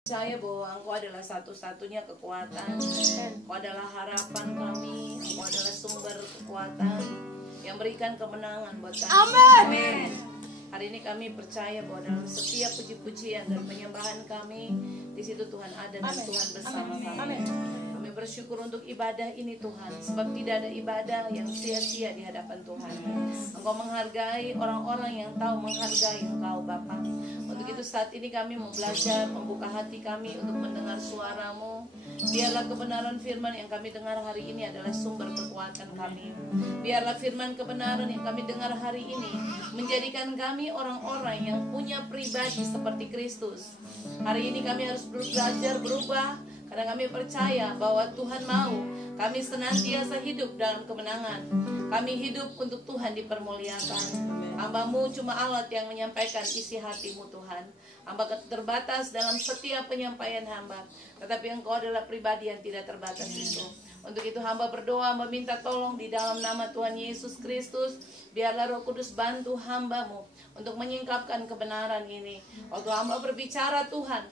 Percaya bahwa Engkau adalah satu-satunya kekuatan, Engkau adalah harapan kami, Engkau adalah sumber kekuatan yang berikan kemenangan buat kami. Amin. Hari ini kami percaya bahwa dalam setiap puji-pujian dan penyembahan kami, di situ Tuhan ada dan Tuhan bersama kami. Kami bersyukur untuk ibadah ini Tuhan, sebab tidak ada ibadah yang sia-sia di hadapan Tuhan. Engkau menghargai orang-orang yang tahu menghargai Engkau Bapa. Untuk itu saat ini kami mau belajar membuka hati kami untuk mendengar suara-Mu. Biarlah kebenaran firman yang kami dengar hari ini adalah sumber kekuatan kami. Biarlah firman kebenaran yang kami dengar hari ini menjadikan kami orang-orang yang punya pribadi seperti Kristus. Hari ini kami harus belajar berubah, karena kami percaya bahwa Tuhan mau kami senantiasa hidup dalam kemenangan. Kami hidup untuk Tuhan dipermuliakan. Hamba-Mu cuma alat yang menyampaikan isi hati-Mu Tuhan. Hamba terbatas dalam setiap penyampaian hamba, tetapi Engkau adalah pribadi yang tidak terbatas itu. Untuk itu hamba berdoa, meminta tolong di dalam nama Tuhan Yesus Kristus. Biarlah Roh Kudus bantu hamba-Mu untuk menyingkapkan kebenaran ini. Waktu hamba berbicara Tuhan,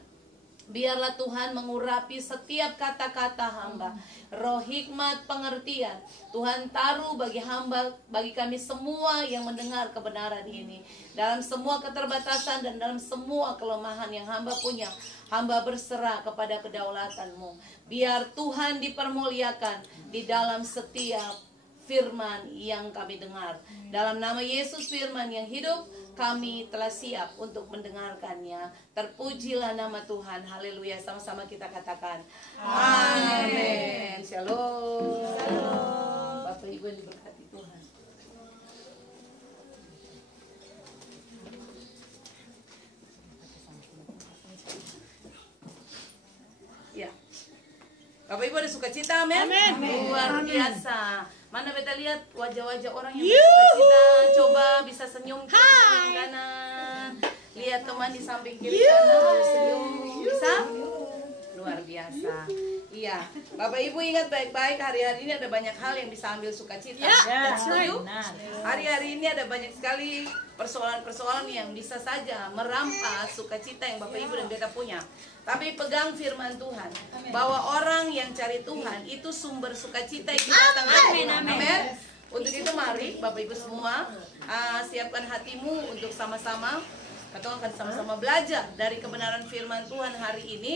biarlah Tuhan mengurapi setiap kata-kata hamba. Roh hikmat pengertian Tuhan taruh bagi hamba, bagi kami semua yang mendengar kebenaran ini. Dalam semua keterbatasan dan dalam semua kelemahan yang hamba punya, hamba berserah kepada kedaulatan-Mu. Biar Tuhan dipermuliakan di dalam setiap firman yang kami dengar. Dalam nama Yesus firman yang hidup, kami telah siap untuk mendengarkannya. Terpujilah nama Tuhan. Haleluya. Sama-sama kita katakan amin. Shalom. Shalom. Bapak Ibu yang diberkati Tuhan. Ya. Bapak Ibu ada sukacita, amin. Luar biasa. Mana beta lihat wajah-wajah orang yang bersukacita. Coba bisa senyum ke sebelah kanan. Lihat teman di samping kiri kanan senyum. Bisa? Luar biasa. Iya. Bapak Ibu ingat baik-baik, hari-hari ini ada banyak hal yang bisa ambil sukacita. Setuju? Hari-hari ini ada banyak sekali persoalan-persoalan yang bisa saja merampas sukacita yang Bapak Ibu dan beta punya. Tapi pegang firman Tuhan bahwa orang yang cari Tuhan itu sumber sukacita itu datang dari Tuhan. Amin. Untuk itu mari Bapak Ibu semua siapkan hatimu untuk sama-sama atau akan sama-sama belajar dari kebenaran firman Tuhan hari ini.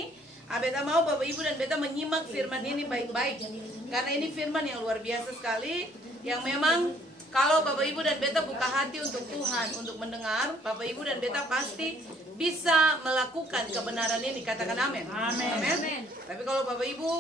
Beta mau Bapak Ibu dan beta menyimak firman ini baik-baik, karena ini firman yang luar biasa sekali, yang memang kalau Bapak Ibu dan beta buka hati untuk Tuhan, untuk mendengar, Bapak Ibu dan beta pasti bisa melakukan kebenaran ini. Katakan amin. Amin. Tapi kalau Bapak Ibu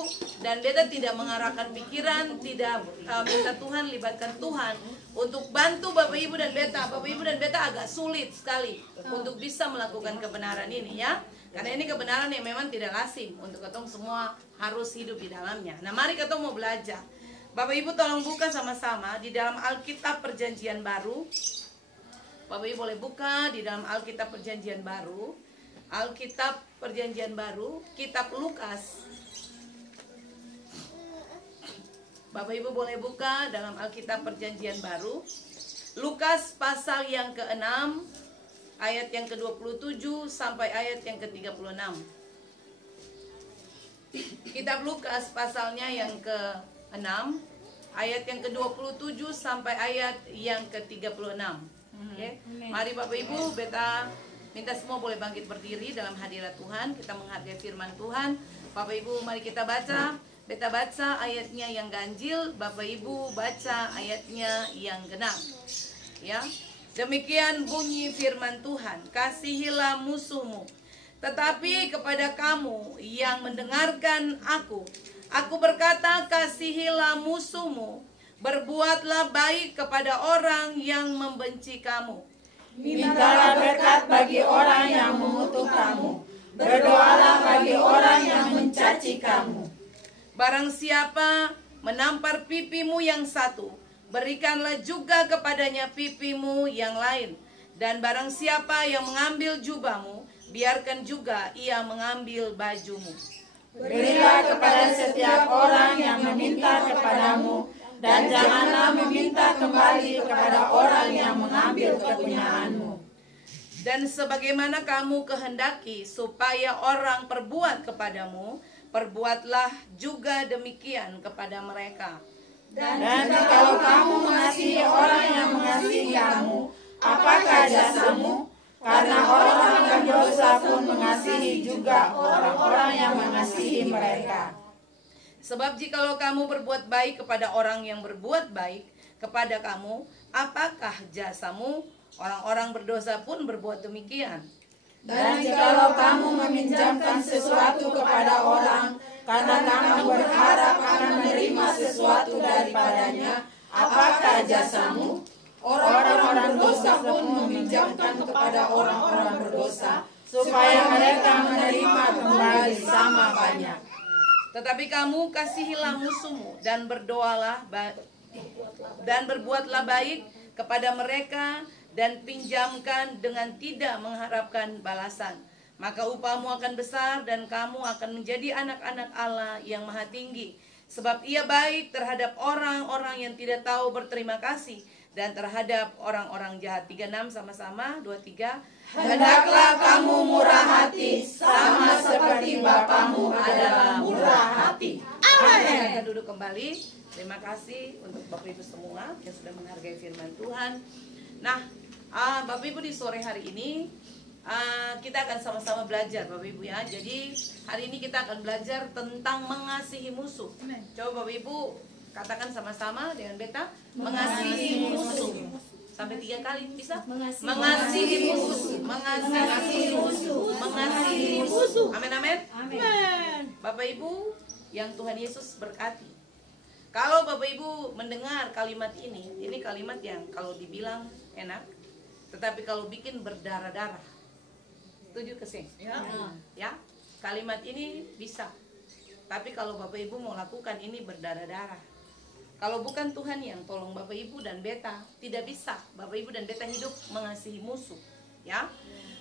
dan beta tidak mengarahkan pikiran, tidak minta Tuhan, libatkan Tuhan untuk bantu Bapak Ibu dan beta agak sulit sekali untuk bisa melakukan kebenaran ini, ya. Karena ini kebenaran yang memang tidak lazim untuk ketong semua harus hidup di dalamnya. Nah, mari ketong mau belajar. Bapak Ibu tolong buka sama-sama di dalam Alkitab Perjanjian Baru. Bapak Ibu boleh buka di dalam Alkitab Perjanjian Baru. Alkitab Perjanjian Baru, Kitab Lukas. Bapak Ibu boleh buka dalam Alkitab Perjanjian Baru. Lukas pasal yang ke-6, ayat yang ke-27 sampai ayat yang ke-36. Kitab Lukas pasalnya yang ke-6, ayat yang ke-27 sampai ayat yang ke-36. Okay? Mari Bapak Ibu, beta minta semua boleh bangkit berdiri dalam hadirat Tuhan. Kita menghargai firman Tuhan. Bapak Ibu mari kita baca. Beta baca ayatnya yang ganjil, Bapak Ibu baca ayatnya yang genap. Ya. Demikian bunyi firman Tuhan, kasihilah musuhmu. Tetapi kepada kamu yang mendengarkan aku berkata, kasihilah musuhmu. Berbuatlah baik kepada orang yang membenci kamu. Mintalah berkat bagi orang yang mengutuk kamu. Berdoalah bagi orang yang mencaci kamu. Barang siapa menampar pipimu yang satu, berikanlah juga kepadanya pipimu yang lain. Dan barang siapa yang mengambil jubahmu, biarkan juga ia mengambil bajumu. Berilah kepada setiap orang yang meminta kepadamu, dan janganlah meminta kembali kepada orang yang mengambil kepunyaanmu. Dan sebagaimana kamu kehendaki supaya orang perbuat kepadamu, perbuatlah juga demikian kepada mereka. Dan jikalau kamu mengasihi orang yang mengasihi kamu, apakah jasamu? Karena orang yang berdosa pun mengasihi juga orang-orang yang mengasihi mereka. Sebab jikalau kamu berbuat baik kepada orang yang berbuat baik kepada kamu, apakah jasamu? Orang-orang berdosa pun berbuat demikian. Dan jikalau kamu meminjamkan sesuatu kepada orang, karena kamu berharap akan menerima sesuatu daripadanya, apakah jasamu? Orang-orang berdosa pun meminjamkan kepada orang-orang berdosa, supaya mereka menerima kembali sama banyak. Tetapi kamu kasihilah musuhmu dan berdoalah dan berbuatlah baik kepada mereka dan pinjamkan dengan tidak mengharapkan balasan. Maka upahmu akan besar dan kamu akan menjadi anak-anak Allah yang maha tinggi. Sebab ia baik terhadap orang-orang yang tidak tahu berterima kasih dan terhadap orang-orang jahat. 36 sama-sama, 23. Hendaklah kamu murah hati, sama seperti Bapamu adalah murah hati. Amin. Kita duduk kembali. Terima kasih untuk Bapak Ibu semua yang sudah menghargai firman Tuhan. Nah, Bapak Ibu di sore hari ini kita akan sama-sama belajar Bapak Ibu ya. Jadi hari ini kita akan belajar tentang mengasihi musuh. Coba Bapak Ibu katakan sama-sama dengan Beta, mengasihi musuh. Sampai 3 kali bisa? Mengasihi musuh, mengasihi musuh, mengasihi musuh. Amin amin. Amin. Bapak Ibu yang Tuhan Yesus berkati. Kalau Bapak Ibu mendengar kalimat ini kalimat yang kalau dibilang enak, tetapi kalau bikin berdarah-darah. Setuju kesini? Ya. Kalimat ini bisa. Tapi kalau Bapak Ibu mau lakukan ini berdarah-darah. Kalau bukan Tuhan yang tolong Bapak Ibu dan Beta, tidak bisa Bapak Ibu dan Beta hidup mengasihi musuh, ya.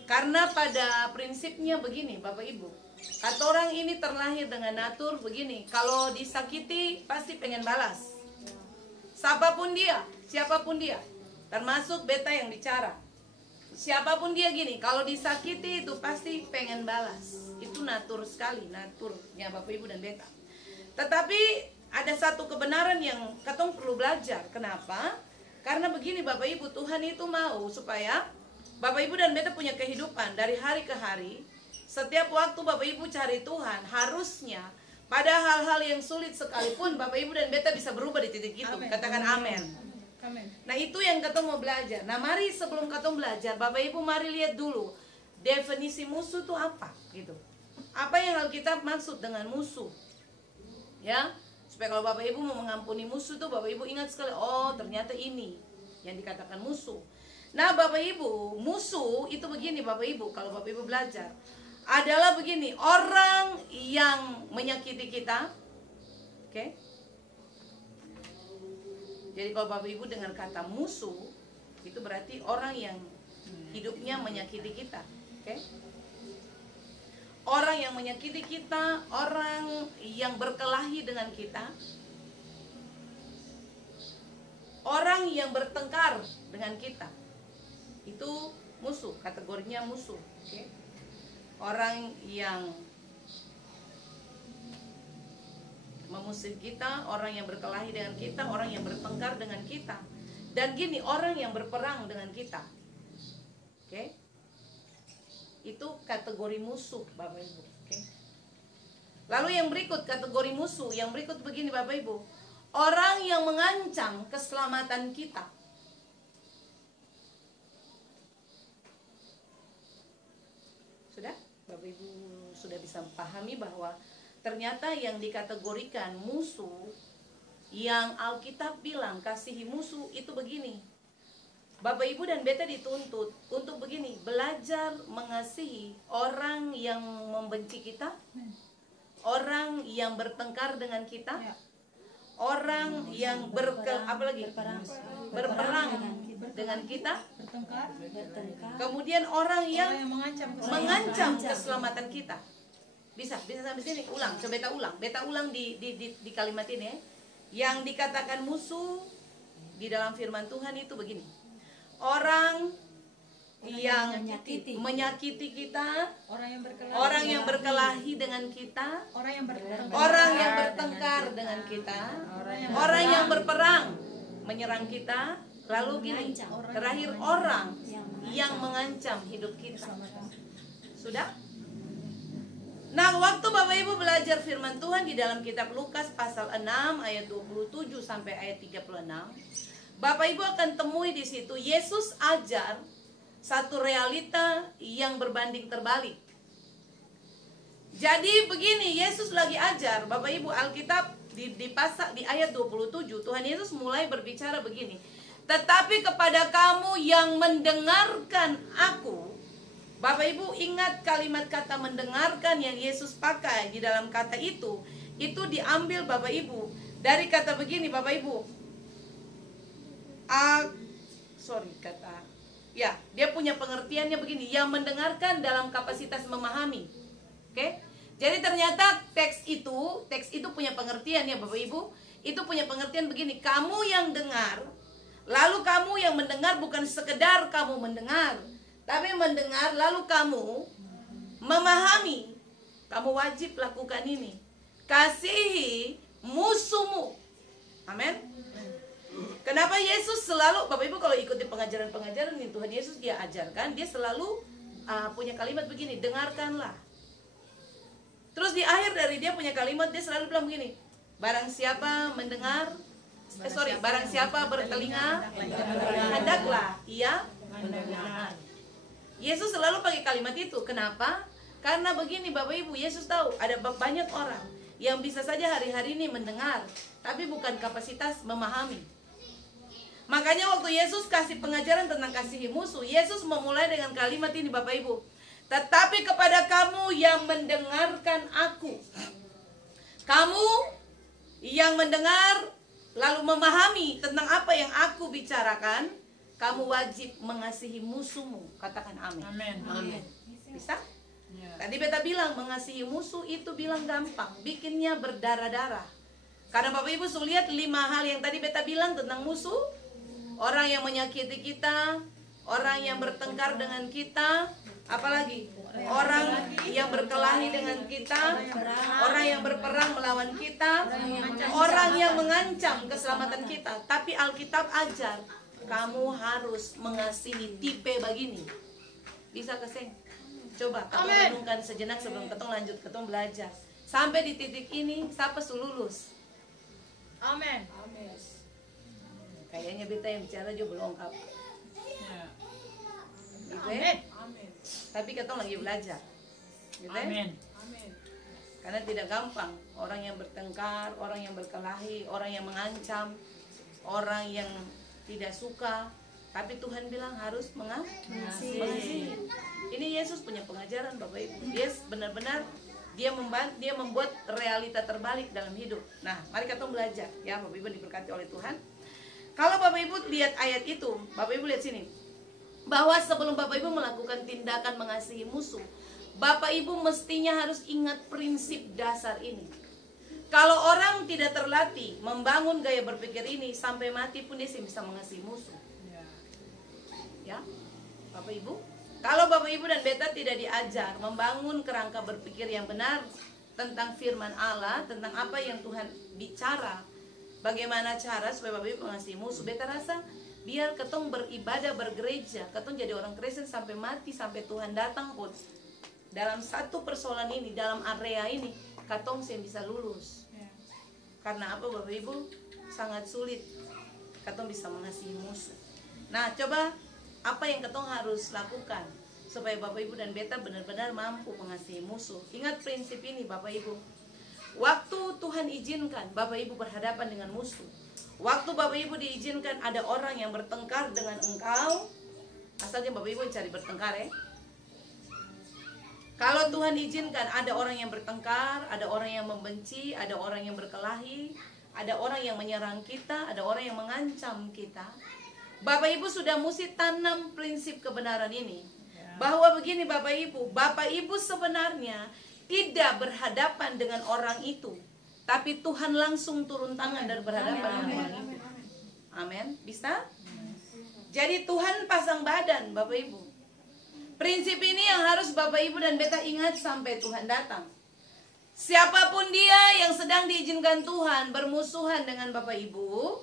Karena pada prinsipnya begini Bapak Ibu, kata orang ini terlahir dengan natur begini, kalau disakiti pasti pengen balas. Siapapun dia, termasuk Beta yang bicara. Siapapun dia gini, kalau disakiti itu pasti pengen balas. Itu natur sekali, naturnya Bapak Ibu dan Beta. Tetapi ada satu kebenaran yang katong perlu belajar. Kenapa? Karena begini Bapak Ibu, Tuhan itu mau supaya Bapak Ibu dan Beta punya kehidupan dari hari ke hari. Setiap waktu Bapak Ibu cari Tuhan, harusnya pada hal-hal yang sulit sekalipun Bapak Ibu dan Beta bisa berubah di titik itu. Katakan amin. Nah itu yang katong mau belajar. Nah mari sebelum katong belajar, Bapak Ibu mari lihat dulu definisi musuh itu apa gitu. Apa yang Alkitab maksud dengan musuh? Ya. Supaya kalau Bapak Ibu mau mengampuni musuh tuh Bapak Ibu ingat sekali, oh ternyata ini yang dikatakan musuh. Nah Bapak Ibu, musuh itu begini Bapak Ibu, kalau Bapak Ibu belajar adalah begini, orang yang menyakiti kita. Oke? Jadi kalau Bapak Ibu dengar kata musuh, itu berarti orang yang hidupnya menyakiti kita. Oke? Orang yang menyakiti kita, orang yang berkelahi dengan kita, orang yang bertengkar dengan kita, itu musuh, kategorinya musuh. Okay? Orang yang memusuhi kita, orang yang berkelahi dengan kita, orang yang bertengkar dengan kita, dan gini, orang yang berperang dengan kita. Oke? Okay? Itu kategori musuh Bapak Ibu. Okay? Lalu yang berikut kategori musuh, yang berikut begini Bapak Ibu, orang yang mengancam keselamatan kita. Sudah? Bapak Ibu sudah bisa pahami bahwa ternyata yang dikategorikan musuh, yang Alkitab bilang kasihi musuh itu begini. Bapak Ibu dan Beta dituntut untuk begini, belajar mengasihi orang yang membenci kita, orang yang bertengkar dengan kita, orang yang berperang dengan kita, kemudian orang yang mengancam keselamatan kita. Bisa sampai sini, ulang, coba Beta ulang di kalimat ini. Yang dikatakan musuh di dalam firman Tuhan itu begini. Orang yang menyakiti kita, orang yang berkelahi dengan kita, orang yang bertengkar dengan kita, orang yang berperang menyerang kita, lalu gini, terakhir orang yang mengancam hidup kita. Sudah? Nah, waktu Bapak Ibu belajar firman Tuhan di dalam kitab Lukas pasal 6 ayat 27 sampai ayat 36, Bapak Ibu akan temui di situ Yesus ajar satu realita yang berbanding terbalik. Jadi begini, Yesus lagi ajar, Bapak Ibu, Alkitab di ayat 27, Tuhan Yesus mulai berbicara begini. Tetapi kepada kamu yang mendengarkan aku, Bapak Ibu ingat kalimat kata mendengarkan yang Yesus pakai di dalam kata itu diambil Bapak Ibu dari kata begini, Bapak Ibu. Ya, dia punya pengertiannya begini, yang mendengarkan dalam kapasitas memahami. Oke? Jadi ternyata teks itu punya pengertian ya Bapak Ibu. Itu punya pengertian begini, kamu yang dengar, lalu kamu yang mendengar bukan sekedar kamu mendengar, tapi mendengar lalu kamu memahami. Kamu wajib lakukan ini. Kasihi musuhmu. Amin. Kenapa Yesus selalu, Bapak Ibu kalau ikuti pengajaran-pengajaran ini Tuhan Yesus dia ajarkan, dia selalu punya kalimat begini, dengarkanlah. Terus di akhir dari dia punya kalimat, dia selalu bilang begini, barang siapa mendengar, barang siapa bertelinga, hendaklah ia mendengar. Yesus selalu pakai kalimat itu. Kenapa? Karena begini Bapak Ibu, Yesus tahu ada banyak orang yang bisa saja hari-hari ini mendengar, tapi bukan kapasitas memahami. Makanya waktu Yesus kasih pengajaran tentang kasihi musuh, Yesus memulai dengan kalimat ini Bapak Ibu. Tetapi kepada kamu yang mendengarkan aku, kamu yang mendengar lalu memahami tentang apa yang aku bicarakan, kamu wajib mengasihi musuhmu. Katakan amin. Amin. Bisa? Tadi beta bilang mengasihi musuh itu bilang gampang, bikinnya berdarah-darah. Karena Bapak Ibu sudah lihat 5 hal yang tadi beta bilang tentang musuh. Orang yang menyakiti kita, orang yang bertengkar dengan kita, apalagi orang yang berkelahi dengan kita, orang yang berperang melawan kita, orang yang mengancam keselamatan kita. Tapi Alkitab ajar, kamu harus mengasihi tipe begini. Bisa keseng? Coba kita renungkan sejenak sebelum ketong lanjut, ketong belajar. Sampai di titik ini, siapa lulus? Amin. Kayaknya beta yang bicara juga belum lengkap. Gitu ya? Tapi ketong lagi belajar. Gitu ya? Karena tidak gampang. Orang yang bertengkar, orang yang berkelahi, orang yang mengancam, orang yang tidak suka. Tapi Tuhan bilang harus mengasihi. Ini Yesus punya pengajaran Bapak Ibu. Dia benar-benar dia membuat realita terbalik dalam hidup. Nah, mari kita belajar ya Bapak Ibu diberkati oleh Tuhan. Kalau Bapak Ibu lihat ayat itu, Bapak Ibu lihat sini. Bahwa sebelum Bapak Ibu melakukan tindakan mengasihi musuh, Bapak Ibu mestinya harus ingat prinsip dasar ini. Kalau orang tidak terlatih membangun gaya berpikir ini, sampai mati pun dia bisa mengasihi musuh. Ya, Bapak Ibu. Kalau Bapak Ibu dan beta tidak diajar membangun kerangka berpikir yang benar tentang firman Allah, tentang apa yang Tuhan bicara, bagaimana cara supaya Bapak Ibu mengasihi musuh, beta rasa biar ketong beribadah, bergereja, ketong jadi orang Kristen sampai mati, sampai Tuhan datang pun, dalam satu persoalan ini, dalam area ini, ketong yang bisa lulus. Karena apa Bapak Ibu? Sangat sulit ketong bisa mengasihi musuh. Nah, coba apa yang ketong harus lakukan supaya Bapak Ibu dan beta benar-benar mampu mengasihi musuh. Ingat prinsip ini Bapak Ibu. Waktu Tuhan izinkan Bapak Ibu berhadapan dengan musuh, waktu Bapak Ibu diizinkan ada orang yang bertengkar dengan engkau, asalnya Bapak Ibu cari bertengkar ya. Kalau Tuhan izinkan ada orang yang bertengkar, ada orang yang membenci, ada orang yang berkelahi, ada orang yang menyerang kita, ada orang yang mengancam kita, Bapak Ibu sudah mesti tanam prinsip kebenaran ini. Bahwa begini Bapak Ibu sebenarnya tidak berhadapan dengan orang itu, tapi Tuhan langsung turun tangan dan berhadapan dengan orang itu. Amin. Bisa? Jadi Tuhan pasang badan Bapak Ibu. Prinsip ini yang harus Bapak Ibu dan Beta ingat sampai Tuhan datang. Siapapun dia yang sedang diizinkan Tuhan bermusuhan dengan Bapak Ibu,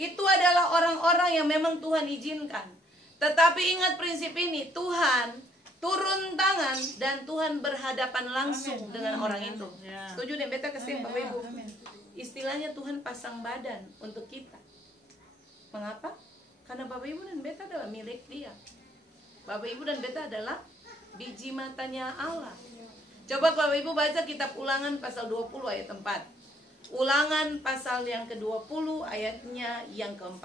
itu adalah orang-orang yang memang Tuhan izinkan. Tetapi ingat prinsip ini, Tuhan turun tangan dan Tuhan berhadapan langsung dengan orang itu. Setuju deh Beta kesini Bapak Ibu? Istilahnya Tuhan pasang badan untuk kita. Mengapa? Karena Bapak Ibu dan Beta adalah milik Dia. Bapak Ibu dan Beta adalah biji matanya Allah. Coba Bapak Ibu baca kitab Ulangan pasal 20 ayat 4. Ulangan pasal yang ke-20 ayatnya yang ke-4.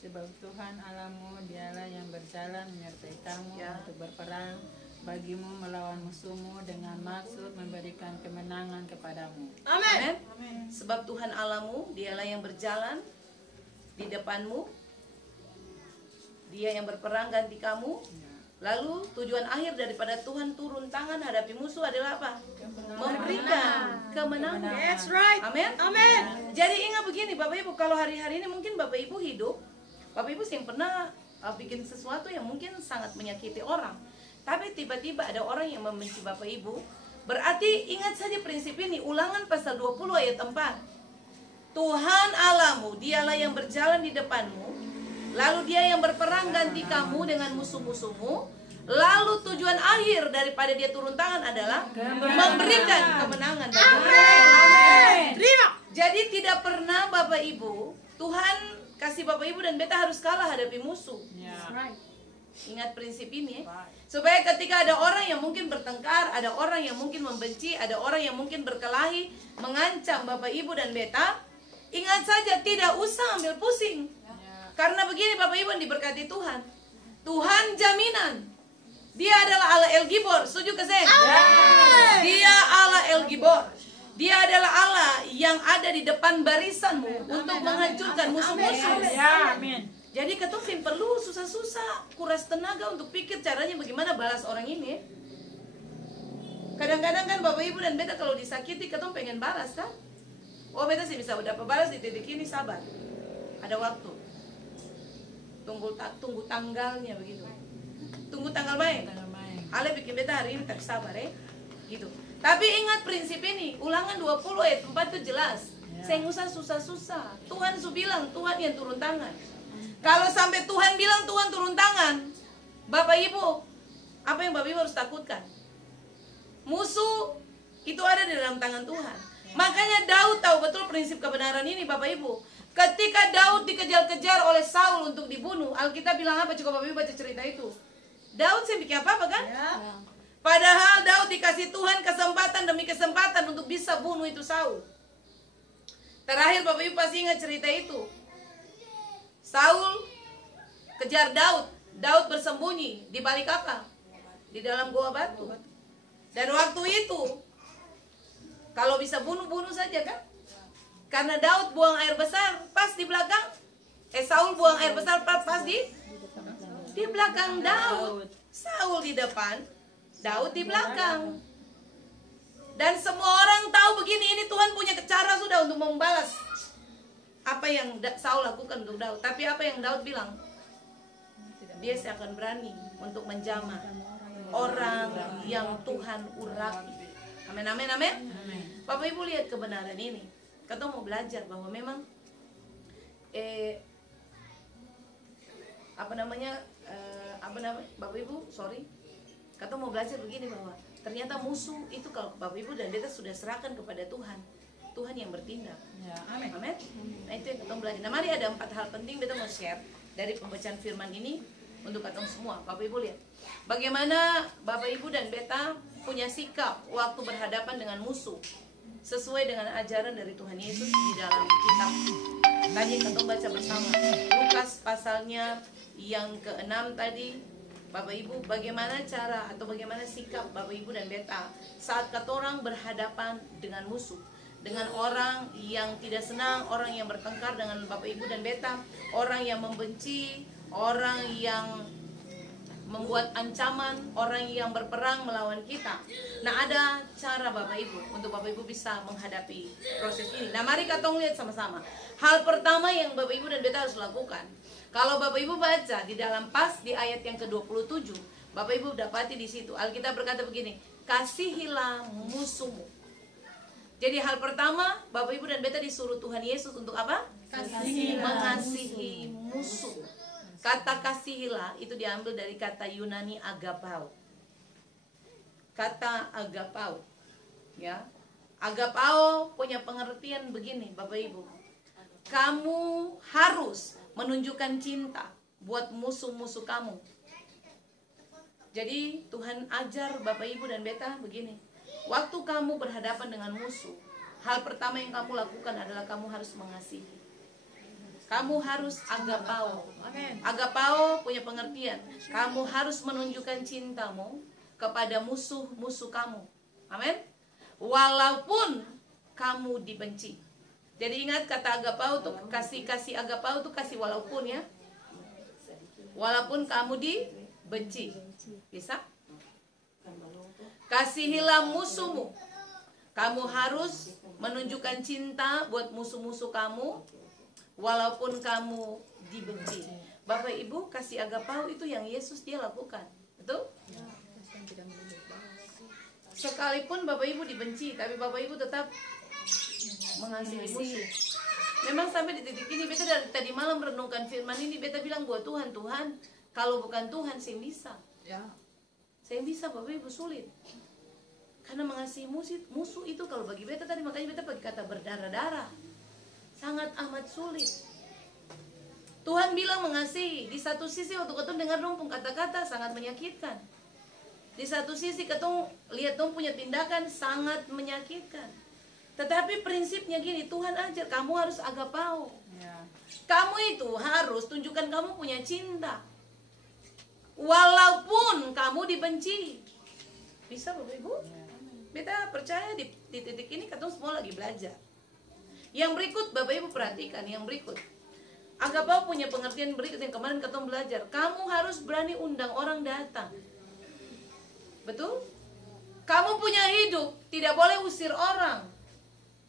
Sebab Tuhan Allahmu dialah yang berjalan menyertai kamu untuk berperang bagimu melawan musuhmu dengan maksud memberikan kemenangan kepadamu. Amin. Sebab Tuhan Allahmu dialah yang berjalan di depanmu, Dia yang berperang ganti kamu. Lalu tujuan akhir daripada Tuhan turun tangan hadapi musuh adalah apa? Memberikan kemenangan. That's right. Amin. Amin. Jadi ingat begini Bapak Ibu, kalau hari-hari ini mungkin Bapak Ibu hidup, Bapak Ibu sih pernah bikin sesuatu yang mungkin sangat menyakiti orang. Tapi tiba-tiba ada orang yang membenci Bapak Ibu. Berarti ingat saja prinsip ini, Ulangan pasal 20 ayat 4. Tuhan Allahmu, dialah yang berjalan di depanmu. Lalu Dia yang berperang ganti kamu dengan musuh-musuhmu. Lalu tujuan akhir daripada Dia turun tangan adalah memberikan kemenangan bagi kita. Terima. Jadi tidak pernah Bapak Ibu, Tuhan kasih Bapak Ibu dan Beta harus kalah hadapi musuh. Ingat prinsip ini, supaya ketika ada orang yang mungkin bertengkar, ada orang yang mungkin membenci, ada orang yang mungkin berkelahi, mengancam Bapak Ibu dan Beta, ingat saja tidak usah ambil pusing. Karena begini Bapak Ibu yang diberkati Tuhan, Tuhan jaminan, Dia adalah Allah El Gibor. Setuju ke saya? Dia Allah El Gibor. Dia adalah Allah yang ada di depan barisanmu untuk menghancurkan musuh-musuh. Jadi ketemu sih perlu susah-susah kuras tenaga untuk pikir caranya bagaimana balas orang ini. Kadang-kadang kan Bapak Ibu dan Beta kalau disakiti ketemu pengen balas kan? Oh Beta sih bisa dapat balas di titik ini, sabar. Ada waktu. Tunggu tanggalnya begitu. Tunggu tanggal main. Ale bikin Beta hari ini tak sabar gitu. Tapi ingat prinsip ini, Ulangan 20 ayat 4 itu jelas. Saya nggak usah susah-susah. Tuhan su bilang, Tuhan yang turun tangan. Kalau sampai Tuhan bilang Tuhan turun tangan, Bapak Ibu, apa yang Bapak Ibu harus takutkan? Musuh itu ada di dalam tangan Tuhan. Makanya Daud tahu betul prinsip kebenaran ini Bapak Ibu. Ketika Daud dikejar-kejar oleh Saul untuk dibunuh, Alkitab bilang apa? Coba Bapak Ibu baca cerita itu. Daud sih bikin apa kan? Padahal Daud dikasih Tuhan kesempatan demi kesempatan untuk bisa bunuh itu Saul. Terakhir Bapak Ibu pasti ingat cerita itu. Saul kejar Daud. Daud bersembunyi di balik apa? Di dalam gua batu. Dan waktu itu kalau bisa bunuh-bunuh saja kan? Karena Daud buang air besar pas di belakang. Saul buang air besar pas di belakang Daud. Saul di depan, Daud di belakang. Dan semua orang tahu begini, ini Tuhan punya cara sudah untuk membalas apa yang Saul lakukan untuk Daud. Tapi apa yang Daud bilang? Dia akan berani untuk menjamah orang yang Tuhan urapi. Amin, amin, amin. Bapak Ibu lihat kebenaran ini. Kita mau belajar bahwa memang Bapak Ibu, kita mau belajar begini bahwa ternyata musuh itu kalau Bapak Ibu dan Beta sudah serahkan kepada Tuhan, Tuhan yang bertindak. Amin. Amin. Nah itu yang kita belajar. Nah mari ada 4 hal penting Beta mau share dari pembacaan firman ini untuk kita semua. Bapak Ibu lihat bagaimana Bapak Ibu dan Beta punya sikap waktu berhadapan dengan musuh sesuai dengan ajaran dari Tuhan Yesus di dalam kitab. Tadi kita baca bersama Lukas pasalnya yang ke-6 tadi. Bapak Ibu, bagaimana cara atau bagaimana sikap Bapak Ibu dan Beta saat katorang berhadapan dengan musuh, dengan orang yang tidak senang, orang yang bertengkar dengan Bapak Ibu dan Beta, orang yang membenci, orang yang membuat ancaman, orang yang berperang melawan kita. Nah ada cara Bapak Ibu untuk Bapak Ibu bisa menghadapi proses ini. Nah mari kita lihat sama-sama. Hal pertama yang Bapak Ibu dan Beta harus lakukan, kalau Bapak Ibu baca di dalam pas di ayat yang ke-27, Bapak Ibu dapati di situ. Alkitab berkata begini, kasihilah musuhmu. Jadi hal pertama, Bapak Ibu dan Beta disuruh Tuhan Yesus untuk apa? Mengasihi musuh. Kata kasihilah itu diambil dari kata Yunani agapao. Kata agapao, ya. Agapao punya pengertian begini, Bapak Ibu. Kamu harus menunjukkan cinta buat musuh-musuh kamu. Jadi Tuhan ajar Bapak Ibu dan Beta begini. Waktu kamu berhadapan dengan musuh, hal pertama yang kamu lakukan adalah kamu harus mengasihi. Kamu harus agapao. Agapao punya pengertian, kamu harus menunjukkan cintamu kepada musuh-musuh kamu. Amin. Walaupun kamu dibenci. Jadi ingat kata agapao tuh, kasih agapao tuh kasih walaupun, ya. Walaupun kamu dibenci. Bisa? Kasihilah musuhmu. Kamu harus menunjukkan cinta buat musuh-musuh kamu walaupun kamu dibenci. Bapak Ibu, kasih agapao itu yang Yesus dia lakukan. Betul? Sekalipun Bapak Ibu dibenci, tapi Bapak Ibu tetap mengasihi musuh. Memang sampai di titik ini, Beta dari tadi malam merenungkan firman ini, Beta bilang buat Tuhan, kalau bukan Tuhan, saya bisa. Saya bisa, Bapak Ibu, sulit. Karena mengasihi musuh itu kalau bagi Beta tadi, makanya Beta pakai kata berdarah-darah. Sangat amat sulit. Tuhan bilang mengasihi. Di satu sisi waktu ketemu dengar dong kata-kata sangat menyakitkan. Di satu sisi ketemu lihat dong punya tindakan sangat menyakitkan. Tetapi prinsipnya gini, Tuhan ajar kamu harus agapao. Kamu itu harus tunjukkan kamu punya cinta. Walaupun kamu dibenci. Bisa Bapak Ibu? Beta percaya di titik ini ketemu semua lagi belajar. Yang berikut Bapak Ibu perhatikan, yang berikut. Agapao punya pengertian berikut yang kemarin ketemu belajar. Kamu harus berani undang orang datang. Betul? Kamu punya hidup, tidak boleh usir orang.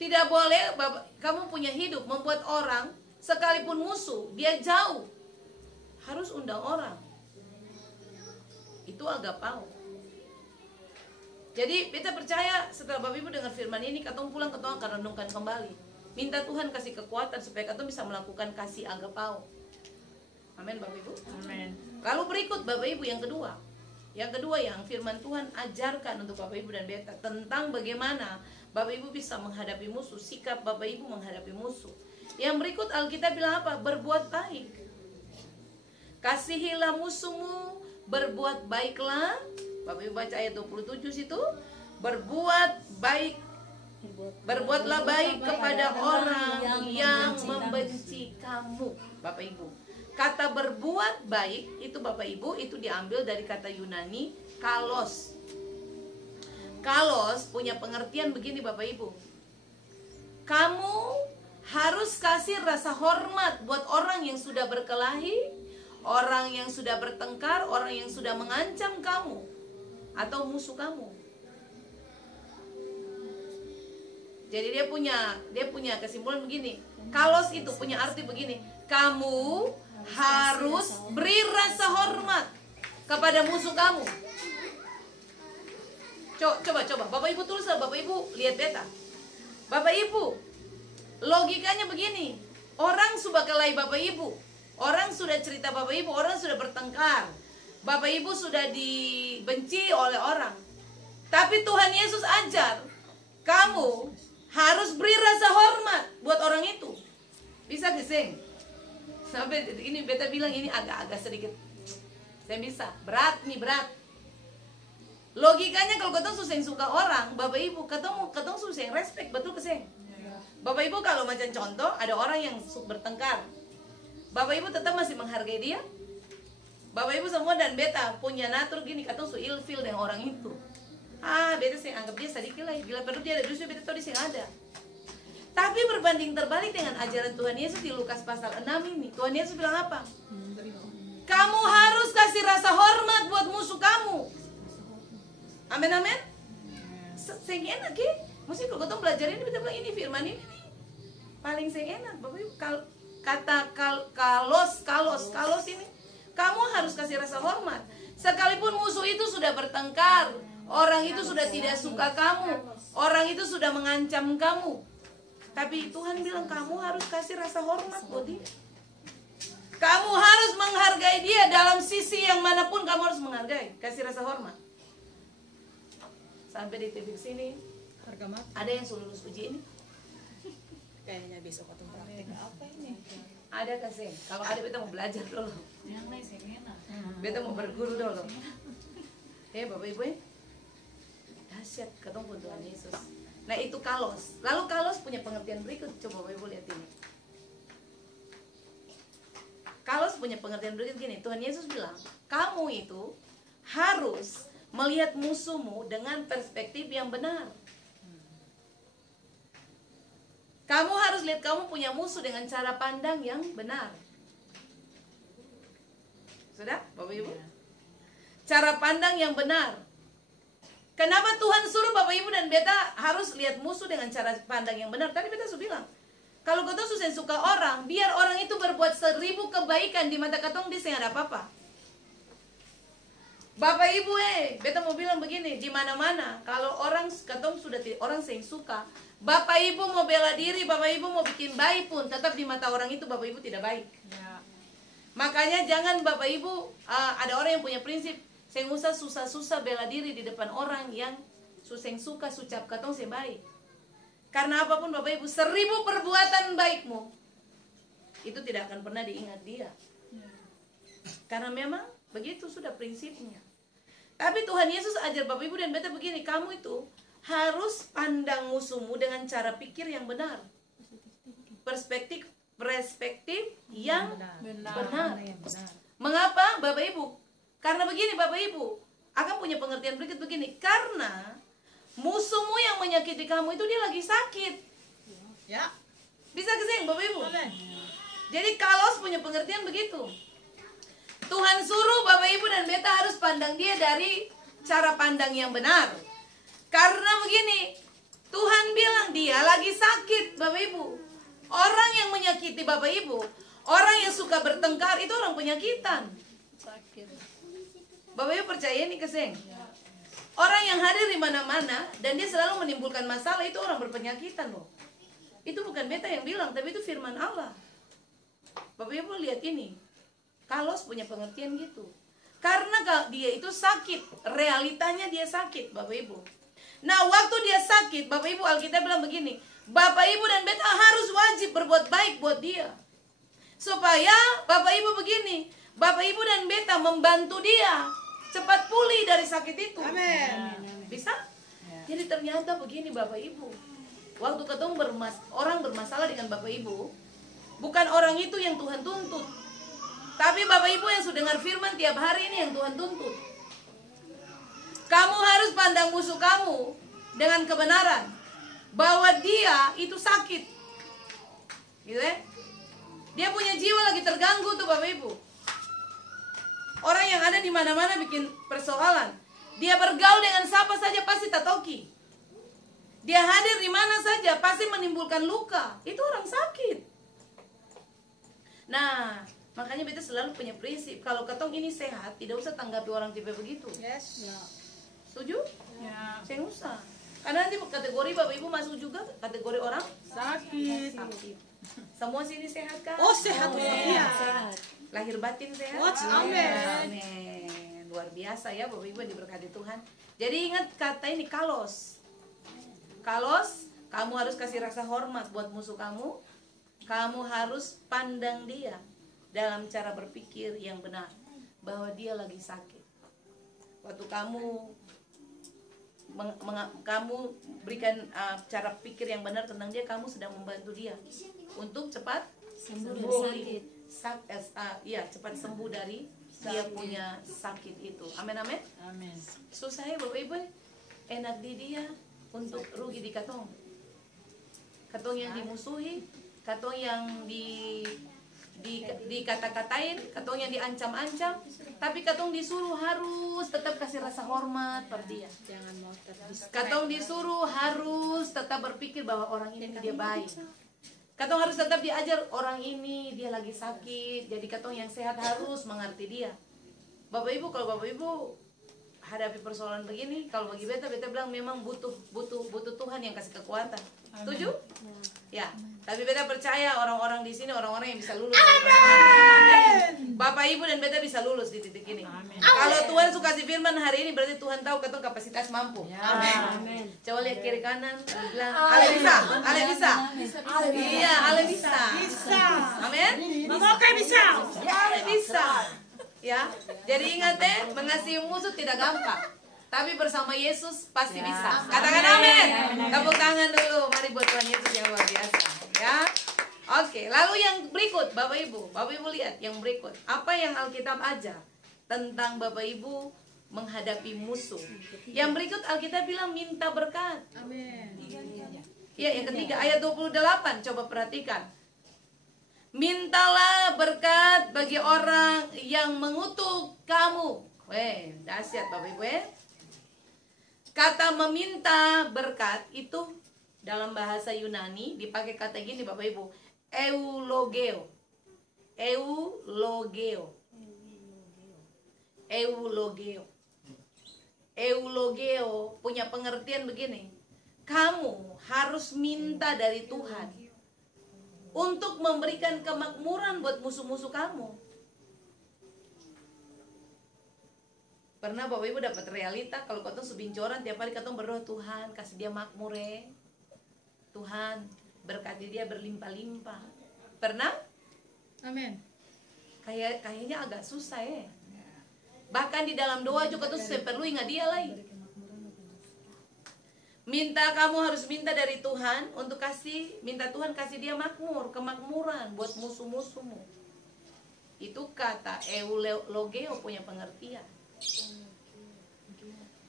Tidak boleh kamu punya hidup membuat orang sekalipun musuh, dia jauh. Harus undang orang. Itu agapao. Jadi kita percaya setelah Bapak Ibu dengar firman ini, katong pulang ketong akan renungkan kembali. Minta Tuhan kasih kekuatan supaya katong bisa melakukan kasih agapao. Amin Bapak Ibu. Amin. Lalu berikut Bapak Ibu yang kedua. Yang kedua yang firman Tuhan ajarkan untuk Bapak Ibu dan Beta tentang bagaimana Bapak Ibu bisa menghadapi musuh, sikap Bapak Ibu menghadapi musuh. Yang berikut Alkitab bilang apa? Berbuat baik. Kasihilah musuhmu, berbuat baiklah. Bapak Ibu baca ayat 27 situ. Berbuat baik. Berbuatlah baik kepada orang yang membenci kamu. Bapak Ibu, kata berbuat baik itu Bapak Ibu itu diambil dari kata Yunani kalos. Kalos punya pengertian begini Bapak Ibu. Kamu harus kasih rasa hormat buat orang yang sudah berkelahi, orang yang sudah bertengkar, orang yang sudah mengancam kamu atau musuh kamu. Jadi dia punya kesimpulan begini. Kalos itu punya arti begini. Kamu harus beri rasa hormat kepada musuh kamu. Coba Bapak Ibu tulis, Bapak Ibu lihat Beta. Bapak Ibu, logikanya begini. Orang sudah kelahi Bapak Ibu, orang sudah cerita Bapak Ibu, orang sudah bertengkar, Bapak Ibu sudah dibenci oleh orang. Tapi Tuhan Yesus ajar kamu harus beri rasa hormat buat orang itu. Bisa geseng? Sampai ini Beta bilang ini agak sedikit. Saya bisa, berat nih, berat. Logikanya kalau ketong susah suka orang, Bapak Ibu, ketong susah respect, betul keseng? Bapak Ibu kalau macam contoh, ada orang yang bertengkar, Bapak Ibu tetap masih menghargai dia. Bapak Ibu semua dan Beta punya natur gini, ketong su ilfil dengan orang itu. Beta sih anggap dia sedikit lah, bila perlu dia ada dosa, Beta tahu dia sih ada. Tapi berbanding terbalik dengan ajaran Tuhan Yesus di Lukas pasal 6 ini, Tuhan Yesus bilang apa? Kamu harus kasih rasa hormat buat musuh kamu. Amin, amin. Saya enak ya. Mesti kalau ketemu belajar ini, kita bilang ini firman ini nih. Paling saya enak. Bapak Ibu, kata kalos ini. Kamu harus kasih rasa hormat. Sekalipun musuh itu sudah bertengkar, orang itu sudah tidak suka kamu, orang itu sudah mengancam kamu, tapi Tuhan bilang kamu harus kasih rasa hormat buat dia. Kamu harus menghargai dia dalam sisi yang manapun, kamu harus menghargai, kasih rasa hormat. Sampai di titik sini, Harga mati. ada yang suruh lulus uji ini? Kayaknya besok atau praktek apa ini? Ada kasih. Kalau ada beta mau belajar dulu. Beta mau berguru dulu. Bapak Ibu ya, dahsyat ketemu Tuhan Yesus. Nah itu kalos. Lalu kalos punya pengertian berikut. Coba Bapak Ibu lihat ini. Kalos punya pengertian berikut gini. Tuhan Yesus bilang, kamu itu harus melihat musuhmu dengan perspektif yang benar. Kamu harus lihat kamu punya musuh dengan cara pandang yang benar. Sudah, Bapak Ibu? Cara pandang yang benar. Kenapa Tuhan suruh Bapak Ibu dan beta harus lihat musuh dengan cara pandang yang benar? Tadi beta sudah bilang, kalau katong susah suka orang, biar orang itu berbuat 1000 kebaikan di mata katong, dia tidak ada apa-apa. Bapak Ibu beta mau bilang begini, di mana-mana kalau orang katong sudah orang yang suka, Bapak Ibu mau bela diri, Bapak Ibu mau bikin baik pun, tetap di mata orang itu Bapak Ibu tidak baik. Ya. Makanya jangan Bapak Ibu, ada orang yang punya prinsip, saya usah susah-susah bela diri di depan orang yang suka ucap katong saya baik. Karena apapun Bapak Ibu, 1000 perbuatan baikmu itu tidak akan pernah diingat dia. Karena memang begitu sudah prinsipnya. Tapi Tuhan Yesus ajar Bapak Ibu dan beta begini, kamu itu harus pandang musuhmu dengan cara pikir yang benar. Perspektif yang benar. Mengapa Bapak Ibu? Karena begini Bapak Ibu, akan punya pengertian berikut begini, karena musuhmu yang menyakiti kamu itu dia lagi sakit. Ya. Bisa kesini Bapak Ibu? Jadi Kalos punya pengertian begitu. Tuhan suruh Bapak Ibu dan beta harus pandang dia dari cara pandang yang benar. Karena begini, Tuhan bilang dia lagi sakit Bapak Ibu. Orang yang menyakiti Bapak Ibu, orang yang suka bertengkar itu orang penyakitan. Sakit. Bapak Ibu percaya ini keseng? Orang yang hadir di mana-mana dan dia selalu menimbulkan masalah itu orang berpenyakitan loh. Itu bukan beta yang bilang, tapi itu firman Allah. Bapak Ibu lihat ini. Kalos punya pengertian gitu. Karena dia itu sakit, realitanya dia sakit, Bapak Ibu. Nah, waktu dia sakit, Bapak Ibu, Alkitab bilang begini, Bapak Ibu dan beta harus wajib berbuat baik buat dia. Supaya Bapak Ibu begini, Bapak Ibu dan beta membantu dia cepat pulih dari sakit itu. Amin. Bisa? Jadi ternyata begini Bapak Ibu. Waktu ketemu orang bermasalah dengan Bapak Ibu, bukan orang itu yang Tuhan tuntut. Tapi Bapak Ibu yang sudah dengar firman tiap hari ini yang Tuhan tuntut. Kamu harus pandang musuh kamu dengan kebenaran. Bahwa dia itu sakit. Gitu ya? Dia punya jiwa lagi terganggu tuh Bapak Ibu. Orang yang ada di mana-mana bikin persoalan. Dia bergaul dengan siapa saja pasti tatoki. Dia hadir di mana saja pasti menimbulkan luka. Itu orang sakit. Nah, makanya beta selalu punya prinsip. Kalau ketong ini sehat, tidak usah tanggapi orang tipe begitu. Yes. Ya. Setuju? Ya. Saya usah. Karena nanti kategori Bapak Ibu masuk juga kategori orang sakit. Semua sini sehat kan? Oh sehat. Iya. Sehat. Lahir batin sehat. Amin. Luar biasa ya Bapak Ibu diberkati Tuhan. Jadi ingat kata ini Kalos. Kalos, kamu harus kasih rasa hormat buat musuh kamu. Kamu harus pandang dia dalam cara berpikir yang benar. Bahwa dia lagi sakit. Waktu kamu berikan cara pikir yang benar tentang dia, kamu sedang membantu dia untuk cepat sembuh dari sakit. Cepat sembuh dari dia punya sakit itu. Amin amin. Amin. Susah ya Bapak Ibu, enak di dia untuk rugi di katong. Katong yang dimusuhi, katong yang dikata-katain, katong yang diancam-ancam, tapi katong disuruh harus tetap kasih rasa hormat pada dia. Jangan mau katong disuruh harus tetap berpikir bahwa orang ini dia baik. Katong harus tetap diajar orang ini dia lagi sakit, jadi katong yang sehat harus mengerti dia. Bapak Ibu, kalau Bapak Ibu hadapi persoalan begini, kalau bagi beta bilang memang butuh Tuhan yang kasih kekuatan. Setuju? Ya. Tapi beta percaya orang-orang di sini orang-orang yang bisa lulus. Amin. Bapak Ibu dan beta bisa lulus di titik ini. Amin. Kalau Tuhan suka kasih firman hari ini berarti Tuhan tahu ketong kapasitas mampu. Amin. Coba lihat kiri kanan, bilang, Ale bisa, Ale bisa. Iya, Ale bisa. Amin. Oke bisa. Ale bisa. Ya, jadi ingat mengasihi musuh tidak gampang. Tapi bersama Yesus pasti bisa. Katakan amin. Tepuk tangan dulu. Mari buat Tuhan Yesus yang luar biasa. Ya. Oke, lalu yang berikut Bapak Ibu lihat yang berikut. Apa yang Alkitab ajar tentang Bapak Ibu menghadapi musuh? Yang berikut Alkitab bilang minta berkat. Amin. Ya, yang ketiga ayat 28, coba perhatikan. Mintalah berkat bagi orang yang mengutuk kamu. Weh, dahsyat Bapak Ibu ya. Kata meminta berkat itu dalam bahasa Yunani dipakai kata gini Bapak Ibu. Eulogeo. Eulogeo. Eulogeo. Eulogeo punya pengertian begini. Kamu harus minta dari Tuhan untuk memberikan kemakmuran buat musuh-musuh kamu. Pernah Bapak Ibu dapat realita kalau katong subincoran tiap hari katong berdoa, Tuhan kasih dia makmur ya. Tuhan berkati dia berlimpah-limpah. Pernah? Amin. Kayaknya agak susah ya. Bahkan di dalam doa juga tuh perlu ingat dia lagi. Kamu harus minta dari Tuhan untuk minta Tuhan kasih dia makmur, kemakmuran buat musuh-musuhmu. Itu kata eulogeo punya pengertian.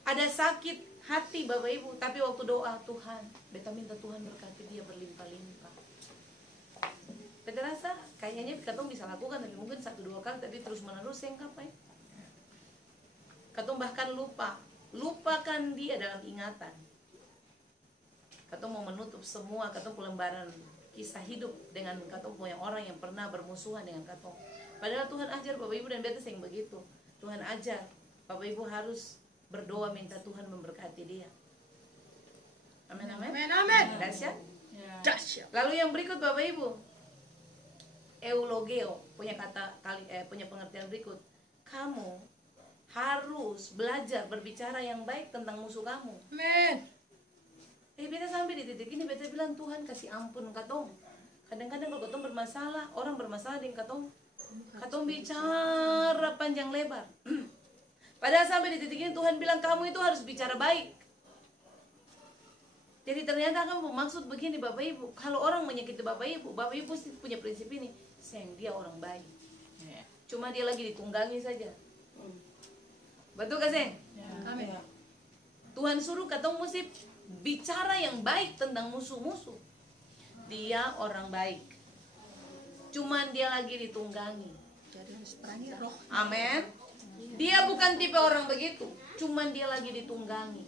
Ada sakit hati Bapak Ibu, tapi waktu doa Tuhan, beta minta Tuhan berkati dia berlimpah-limpah. Beta rasa kayaknya katong bisa lakukan, tapi mungkin 1-2 kali, tapi terus menerus yang kapan? Katong bahkan lupakan dia dalam ingatan. Katong mau menutup semua katong lembaran kisah hidup dengan katong punya orang yang pernah bermusuhan dengan katong. Padahal Tuhan ajar Bapak Ibu dan beta sing begitu. Tuhan ajar Bapak Ibu harus berdoa minta Tuhan memberkati dia. Amin amin. Amin amin. Dahsyat. Dahsyat. Lalu yang berikut Bapak Ibu. Eulogeo punya punya pengertian berikut. Kamu harus belajar berbicara yang baik tentang musuh kamu. Amin. Beta sampai di titik ini beta bilang Tuhan kasih ampun katong. Kadang-kadang kalau katong bermasalah, orang bermasalah dengan katong bicara panjang lebar. Padahal sampai di titik ini Tuhan bilang kamu itu harus bicara baik. Jadi ternyata kamu maksud begini Bapak Ibu, kalau orang menyakiti Bapak Ibu pasti punya prinsip ini, sayang dia orang baik. Cuma dia lagi ditunggangi saja. Betul gak sayang? Amin. Tuhan suruh katong mesti bicara yang baik tentang musuh-musuh. Dia orang baik, cuman dia lagi ditunggangi. Amin. Dia bukan tipe orang begitu, cuman dia lagi ditunggangi.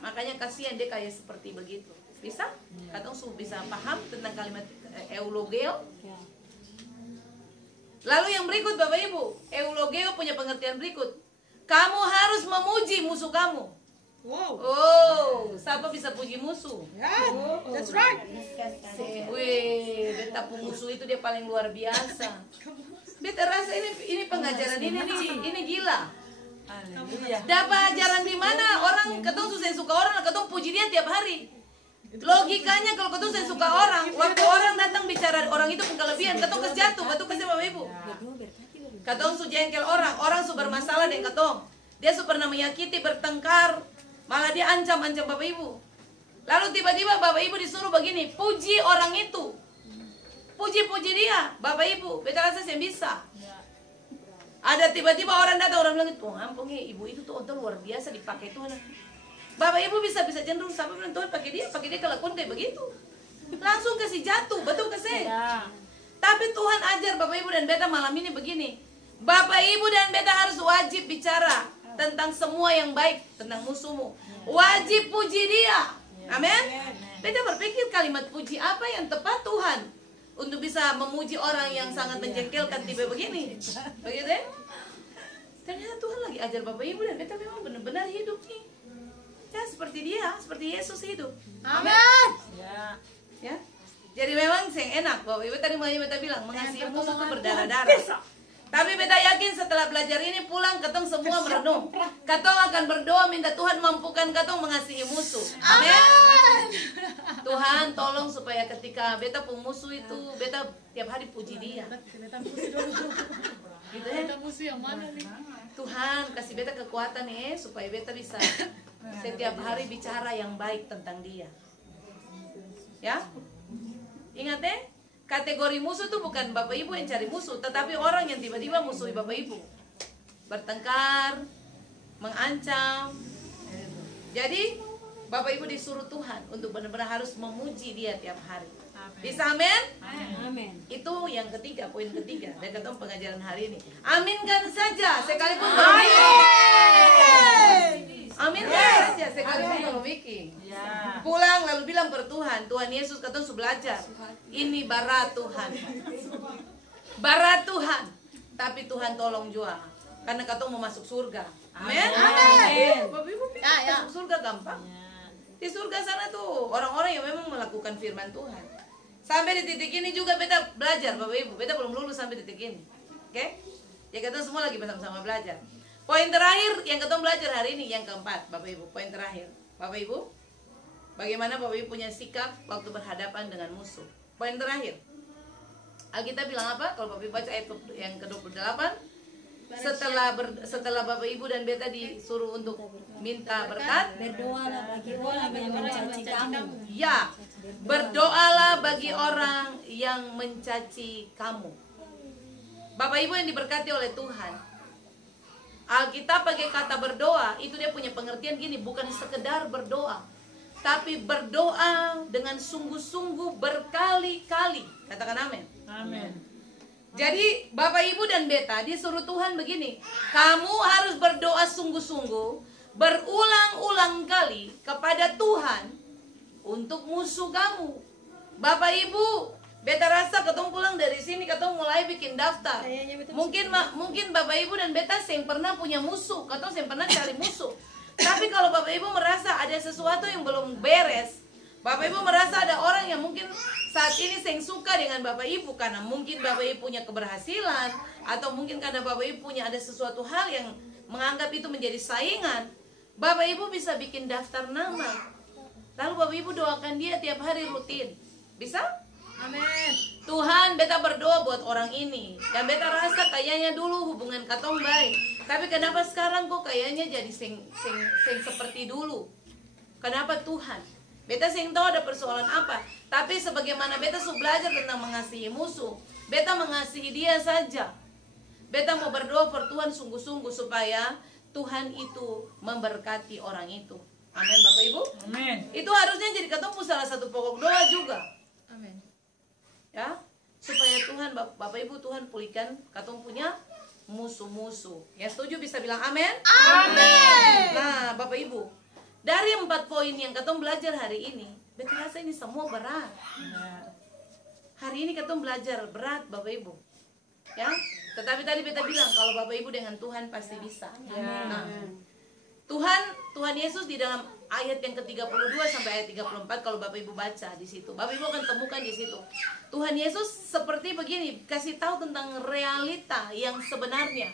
Makanya kasihan dia kayak seperti begitu. Bisa? Katong bisa paham tentang kalimat eulogeo? Lalu yang berikut Bapak Ibu, eulogeo punya pengertian berikut. Kamu harus memuji musuh kamu. Wow. Oh, siapa bisa puji musuh? Yeah, that's right. Wih, beta musuh itu dia paling luar biasa. Beta rasa ini pengajaran ini gila. Dapat ajaran di mana orang ketong susah suka orang, ketong puji dia tiap hari. Logikanya kalau ketong susah suka orang, waktu orang datang bicara orang itu kelebihan, ketong kes jatuh, betul kasih Bapak Ibu. Ketong su jengkel orang su bermasalah dengan ketong. Dia su pernah menyakiti, bertengkar, malah dia ancam Bapak Ibu. Lalu tiba-tiba Bapak Ibu disuruh begini, puji orang itu. Puji dia, Bapak Ibu. Beta rasa saya bisa. Ada tiba-tiba orang datang, orang bilang, Tuhan, ibu itu tuh luar biasa dipakai Tuhan. Bapak Ibu bisa cenderung sampai bilang, Tuhan pakai dia kelakuan kayak begitu. Langsung kasih jatuh, betul kasih. Ya. Tapi Tuhan ajar Bapak Ibu dan beta malam ini begini. Bapak Ibu dan beta harus wajib bicara tentang semua yang baik tentang musuhmu. Wajib puji dia. Amin. Beta berpikir kalimat puji apa yang tepat Tuhan untuk bisa memuji orang yang sangat menjengkelkan tipe begini. Begitu ya? Ternyata Tuhan lagi ajar Bapak Ibu dan beta memang benar-benar hidup nih. Ya seperti dia, seperti Yesus hidup. Amin. Ya. Jadi memang yang enak Bapak Ibu tadi beta bilang mengasihi musuh itu berdarah-darah. Tapi beta yakin setelah belajar ini pulang katong semua merenung. Katong akan berdoa minta Tuhan mampukan katong mengasihi musuh. Amin. Tuhan tolong supaya ketika beta pun musuh itu beta tiap hari puji dia. Gitu ya. Tuhan kasih beta kekuatan ya supaya beta bisa setiap hari bicara yang baik tentang dia. Ya. Ingat ya, kategori musuh itu bukan Bapak Ibu yang cari musuh, tetapi orang yang tiba-tiba musuhi Bapak Ibu. Bertengkar, mengancam. Jadi Bapak Ibu disuruh Tuhan untuk benar-benar harus memuji dia tiap hari. Bisa amin? Amin. Itu yang ketiga, poin ketiga dari ketemu pengajaran hari ini. Aminkan saja sekalipun aminkan saja sekalipun belum bikin. Pulang lalu bilang per Tuhan, Tuhan Yesus kata su belajar. Ini bara Tuhan. Bara Tuhan. Tapi Tuhan tolong juga. Karena kata mau masuk surga. Amin. Bapak Ibu masuk surga gampang. Di surga sana tuh orang-orang yang memang melakukan firman Tuhan. Sampai di titik ini juga beta belajar Bapak Ibu. Beta belum lulus sampai titik ini. Oke? Ya kita semua lagi bersama-sama belajar. Poin terakhir yang kita belajar hari ini yang keempat Bapak Ibu. Poin terakhir. Bapak Ibu, bagaimana Bapak Ibu punya sikap waktu berhadapan dengan musuh. Poin terakhir. Alkitab bilang apa? Kalau Bapak Ibu baca ayat yang ke-28, setelah Bapak Ibu dan beta disuruh untuk minta berkat, Berdoalah bagi orang yang mencaci kamu. ya, berdoalah bagi orang yang mencaci kamu. Bapak Ibu yang diberkati oleh Tuhan, Alkitab pakai kata berdoa, itu dia punya pengertian gini, bukan sekedar berdoa, tapi berdoa dengan sungguh-sungguh berkali-kali. Katakan amin. Amin. Jadi Bapak Ibu dan beta disuruh Tuhan begini, kamu harus berdoa sungguh-sungguh berulang-ulang kali kepada Tuhan untuk musuh kamu. Bapak Ibu, beta rasa ketemu pulang dari sini ketemu mulai bikin daftar. Mungkin Bapak Ibu dan beta yang pernah punya musuh, ketemu yang pernah cari musuh. Tapi kalau Bapak Ibu merasa ada sesuatu yang belum beres, Bapak Ibu merasa ada orang yang mungkin saat ini yang suka dengan Bapak Ibu karena mungkin Bapak Ibu punya keberhasilan, atau mungkin karena Bapak Ibu punya ada sesuatu hal yang menganggap itu menjadi saingan. Bapak Ibu bisa bikin daftar nama, lalu Bapak Ibu doakan dia tiap hari rutin. Bisa? Amin. Tuhan, beta berdoa buat orang ini, dan beta rasa kayaknya dulu hubungan katong baik, tapi kenapa sekarang kok kayaknya jadi sing seperti dulu? Kenapa Tuhan? Beta sing tahu ada persoalan apa, tapi sebagaimana beta sudah belajar tentang mengasihi musuh, beta mengasihi dia saja. Beta mau berdoa per Tuhan sungguh-sungguh supaya Tuhan itu memberkati orang itu. Amin Bapak Ibu. Amin. Itu harusnya jadi ketemu salah satu pokok doa juga. Amin. Ya, supaya Tuhan Bapak Ibu Tuhan pulihkan katong punya musuh-musuh. Yang setuju bisa bilang amin. Amin. Nah Bapak Ibu, dari 4 poin yang katong belajar hari ini, beta rasa ini semua berat. Hari ini katong belajar berat Bapak Ibu. Ya, tetapi tadi beta bilang kalau Bapak Ibu dengan Tuhan pasti bisa. Nah, Tuhan Yesus di dalam ayat yang ke-32 sampai ayat 34 kalau Bapak Ibu baca di situ, Bapak Ibu akan temukan di situ. Tuhan Yesus seperti begini, kasih tahu tentang realita yang sebenarnya.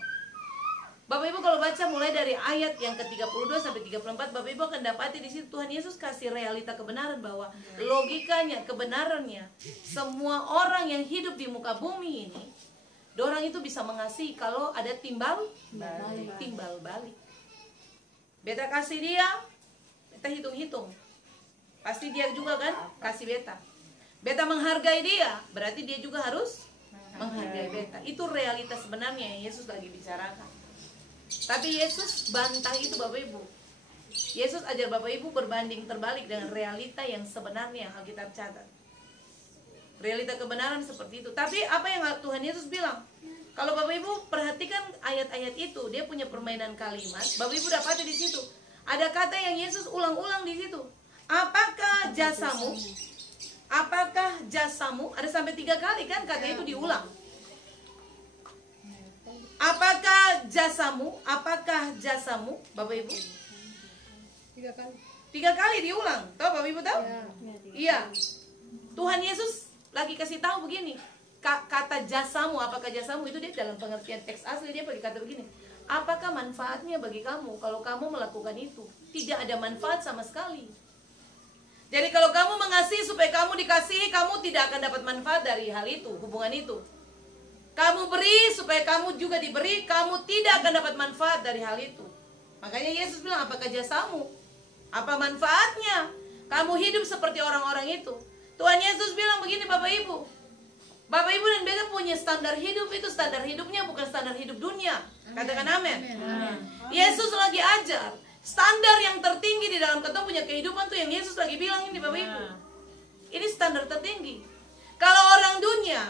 Bapak Ibu kalau baca mulai dari ayat yang ke-32 sampai 34, Bapak Ibu akan dapati di situ Tuhan Yesus kasih realita kebenaran bahwa logikanya, kebenarannya, semua orang yang hidup di muka bumi ini, dorang itu bisa mengasihi kalau ada timbal balik. Beta kasih dia, beta hitung-hitung, pasti dia juga kan kasih beta. Beta menghargai dia, berarti dia juga harus menghargai beta. Itu realitas sebenarnya yang Yesus lagi bicarakan. Tapi Yesus bantah itu Bapak Ibu. Yesus ajar Bapak Ibu berbanding terbalik dengan realita yang sebenarnya Alkitab catat. Realita kebenaran seperti itu. Tapi apa yang Tuhan Yesus bilang? Kalau Bapak Ibu perhatikan ayat-ayat itu, dia punya permainan kalimat. Bapak Ibu dapati di situ ada kata yang Yesus ulang-ulang di situ. Apakah jasamu? Apakah jasamu? Ada sampai 3 kali kan kata itu diulang. Apakah jasamu? Apakah jasamu, Bapak Ibu? 3 kali. 3 kali diulang. Tahu Bapak Ibu tahu? Iya. Tuhan Yesus lagi kasih tahu begini. Kata jasamu, apakah jasamu itu dia dalam pengertian teks asli dia pakai kata begini. Apakah manfaatnya bagi kamu kalau kamu melakukan itu? Tidak ada manfaat sama sekali. Jadi kalau kamu mengasihi supaya kamu dikasihi, kamu tidak akan dapat manfaat dari hal itu, hubungan itu. Kamu beri supaya kamu juga diberi, kamu tidak akan dapat manfaat dari hal itu. Makanya Yesus bilang, apakah jasamu? Apa manfaatnya? Kamu hidup seperti orang-orang itu. Tuhan Yesus bilang begini Bapak Ibu. Bapak Ibu dan beta punya standar hidup, itu standar hidupnya bukan standar hidup dunia. Katakan amin. Yesus lagi ajar standar yang tertinggi di dalam ketemu punya kehidupan tuh yang Yesus lagi bilang ini Bapak Ibu. Ini standar tertinggi. Kalau orang dunia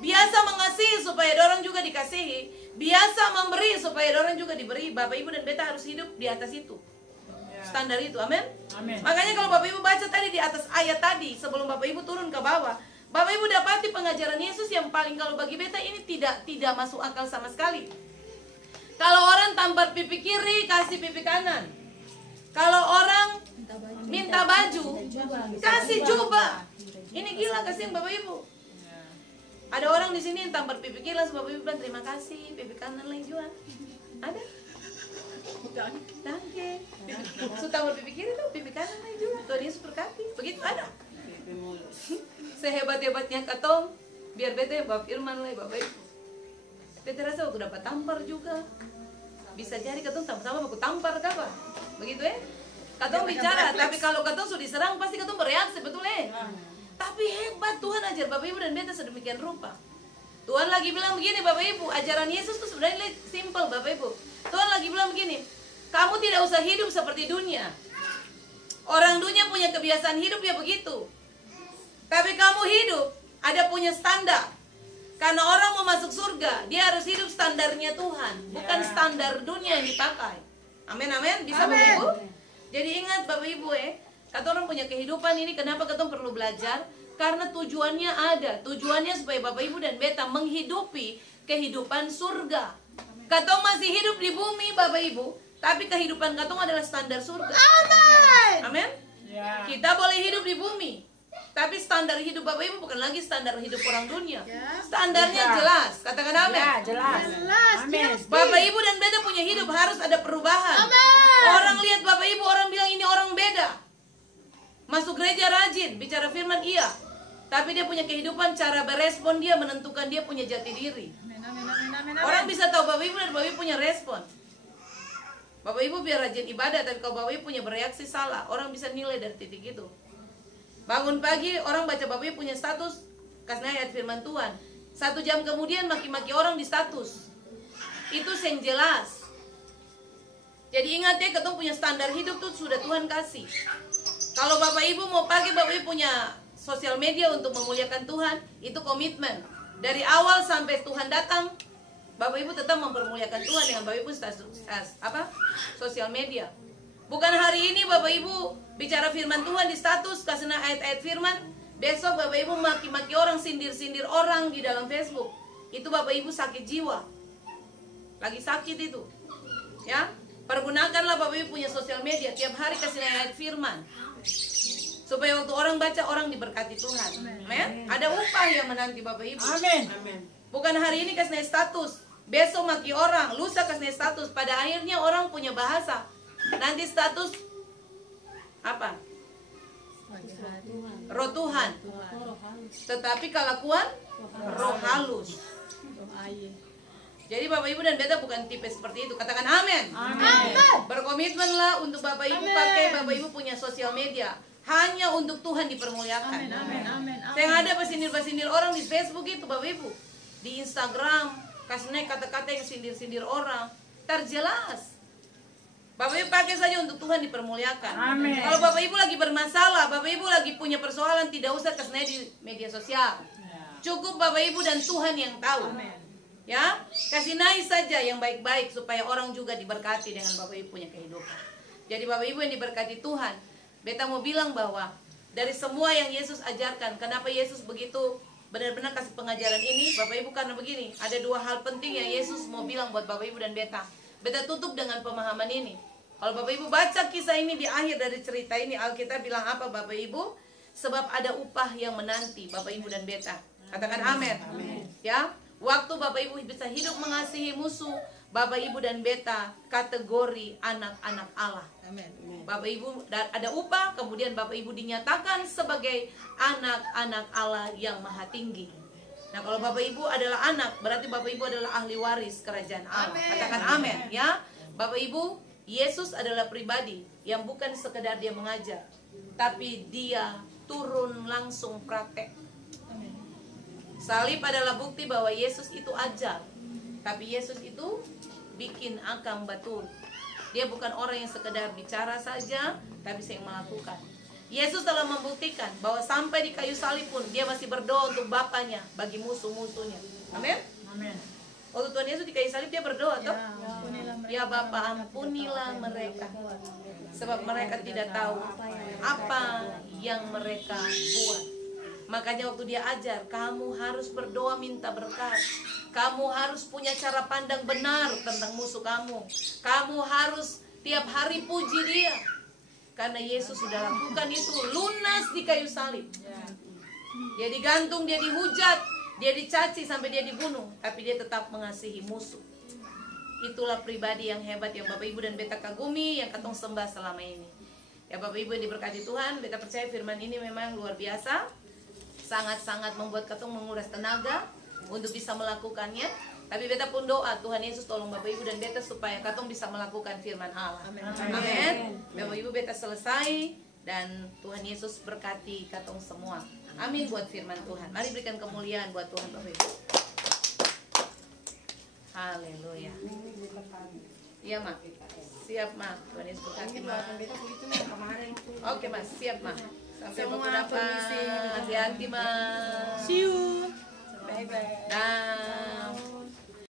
biasa mengasihi supaya orang juga dikasihi, biasa memberi supaya orang juga diberi, Bapak Ibu dan beta harus hidup di atas itu. Standar itu, amin. Makanya kalau Bapak Ibu baca tadi di atas ayat tadi, sebelum Bapak Ibu turun ke bawah, Bapak Ibu dapati pengajaran Yesus yang paling kalau bagi beta ini tidak masuk akal sama sekali. Kalau orang tampar pipi kiri, kasih pipi kanan. Kalau orang minta baju, kasih jubah. Ini gila kasihan Bapak Ibu. Ada orang di sini yang tampar pipi kiri, langsung Bapak Ibu bilang terima kasih, pipi kanan lagi jual. Ada? Danke. Sudah tampar pipi kiri tuh, pipi kanan lagi jual. Tuhan Yesus berkati. Begitu ada. Sehebat-hebatnya katong, biar beta bawa firman lah Bapak Ibu. Beta rasa waktu dapat tampar juga. Bisa jadi katong sama-sama aku tampar apa? Begitu ya? Katong bicara, tapi kalau katong sudah diserang pasti katong bereaksi, betul ya? Tapi hebat Tuhan ajar Bapak Ibu dan beta sedemikian rupa. Tuhan lagi bilang begini Bapak Ibu, ajaran Yesus tuh sebenarnya simple Bapak Ibu. Tuhan lagi bilang begini, kamu tidak usah hidup seperti dunia. Orang dunia punya kebiasaan hidup ya begitu. Tapi kamu hidup ada punya standar. Karena orang mau masuk surga, dia harus hidup standarnya Tuhan, bukan standar dunia yang dipakai. Amin, amin. Bisa Bapak Ibu? Jadi ingat Bapak Ibu kata orang punya kehidupan ini, kenapa kita perlu belajar? Karena tujuannya ada. Tujuannya supaya Bapak Ibu dan beta menghidupi kehidupan surga. Katong masih hidup di bumi Bapak Ibu, tapi kehidupan katong adalah standar surga. Amin. Amin. Kita boleh hidup di bumi, tapi standar hidup Bapak Ibu bukan lagi standar hidup orang dunia. Standarnya jelas. Katakan amin. Jelas. Amin. Bapak Ibu dan beta punya hidup harus ada perubahan. Amin. Orang lihat Bapak Ibu, orang bilang ini orang beda. Masuk gereja rajin, bicara firman iya. Tapi dia punya kehidupan, cara berespon dia menentukan dia punya jati diri. Orang bisa tahu Bapak Ibu dan Bapak Ibu punya respon. Bapak Ibu biar rajin ibadah, tapi kalau Bapak Ibu punya bereaksi salah, orang bisa nilai dari titik itu. Bangun pagi, orang baca Bapak Ibu punya status, kasih ayat firman Tuhan. 1 jam kemudian maki-maki orang di status. Itu yang jelas. Jadi ingat ya, ketemu punya standar hidup tuh sudah Tuhan kasih. Kalau Bapak Ibu mau pakai, Bapak Ibu punya sosial media untuk memuliakan Tuhan, itu komitmen. Dari awal sampai Tuhan datang, Bapak Ibu tetap mempermuliakan Tuhan dengan Bapak Ibu sosial media. Bukan hari ini Bapak Ibu bicara firman Tuhan di status, kasih ayat-ayat firman, besok Bapak Ibu maki-maki orang, sindir-sindir orang di dalam Facebook. Itu Bapak Ibu sakit jiwa. Lagi sakit itu. Ya, pergunakanlah Bapak Ibu punya sosial media, tiap hari kasih ayat firman. Supaya waktu orang baca, orang diberkati Tuhan. Amin. Ada upah yang menanti Bapak Ibu. Amin. Bukan hari ini kasih status, besok maki orang, lusa kasih status. Pada akhirnya orang punya bahasa. Nanti status apa? Roh Tuhan. Tetapi kelakuan roh halus. Jadi Bapak Ibu dan beta bukan tipe seperti itu. Katakan amin. Berkomitmenlah untuk Bapak Ibu pakai Bapak Ibu punya sosial media hanya untuk Tuhan dipermuliakan. Saya ada pesindir-pesindir orang di Facebook itu Bapak Ibu, di Instagram kasih naik kata-kata yang sindir-sindir orang. Terjelas. Bapak Ibu pakai saja untuk Tuhan dipermuliakan. Amin. Kalau Bapak Ibu lagi bermasalah, Bapak Ibu lagi punya persoalan, tidak usah kasih naik di media sosial. Cukup Bapak Ibu dan Tuhan yang tahu. Amin. Ya, kasih naik saja yang baik-baik supaya orang juga diberkati dengan Bapak Ibu punya kehidupan. Jadi Bapak Ibu yang diberkati Tuhan, beta mau bilang bahwa dari semua yang Yesus ajarkan, kenapa Yesus begitu benar-benar kasih pengajaran ini Bapak Ibu, karena begini, ada dua hal penting yang Yesus mau bilang buat Bapak Ibu dan beta. Beta tutup dengan pemahaman ini. Kalau Bapak Ibu baca kisah ini di akhir dari cerita ini, Alkitab bilang apa Bapak Ibu? Sebab ada upah yang menanti Bapak Ibu dan beta. Katakan amin. Ya, waktu Bapak Ibu bisa hidup mengasihi musuh, Bapak Ibu dan beta kategori anak-anak Allah. Bapak Ibu ada upah, kemudian Bapak Ibu dinyatakan sebagai anak-anak Allah yang maha tinggi. Nah, kalau Bapak Ibu adalah anak, berarti Bapak Ibu adalah ahli waris kerajaan Allah. Katakan amin, ya. Bapak Ibu, Yesus adalah pribadi yang bukan sekedar dia mengajar, tapi dia turun langsung praktek. Salib adalah bukti bahwa Yesus itu ajar, tapi Yesus itu bikin akang batur. Dia bukan orang yang sekedar bicara saja, tapi yang melakukan. Yesus telah membuktikan bahwa sampai di kayu salib pun dia masih berdoa untuk Bapaknya bagi musuh-musuhnya. Amin. Amin. Waktu Tuhan Yesus di kayu salib dia berdoa, toh? Ya Bapa, ampunilah mereka, sebab mereka tidak tahu apa yang mereka buat. Makanya waktu dia ajar, kamu harus berdoa minta berkat. Kamu harus punya cara pandang benar tentang musuh kamu. Kamu harus tiap hari puji dia. Karena Yesus sudah lakukan itu lunas di kayu salib. Dia digantung, dia dihujat, dia dicaci sampai dia dibunuh, tapi dia tetap mengasihi musuh. Itulah pribadi yang hebat yang Bapak Ibu dan beta kagumi, yang katong sembah selama ini. Ya Bapak Ibu yang diberkati Tuhan, beta percaya firman ini memang luar biasa. Sangat-sangat membuat katong menguras tenaga untuk bisa melakukannya. Tapi beta pun doa Tuhan Yesus tolong Bapak Ibu dan beta supaya katong bisa melakukan firman Allah. Amin. Bapak Ibu beta selesai dan Tuhan Yesus berkati katong semua. Amin buat firman Tuhan. Mari berikan kemuliaan buat Tuhan Bapak Ibu. Haleluya. Iya Mak. Siap Mak. Tuhan Yesus berkati Mak. Oke Mas, siap Mak. Sampai beberapa hati-hati Mak. See you.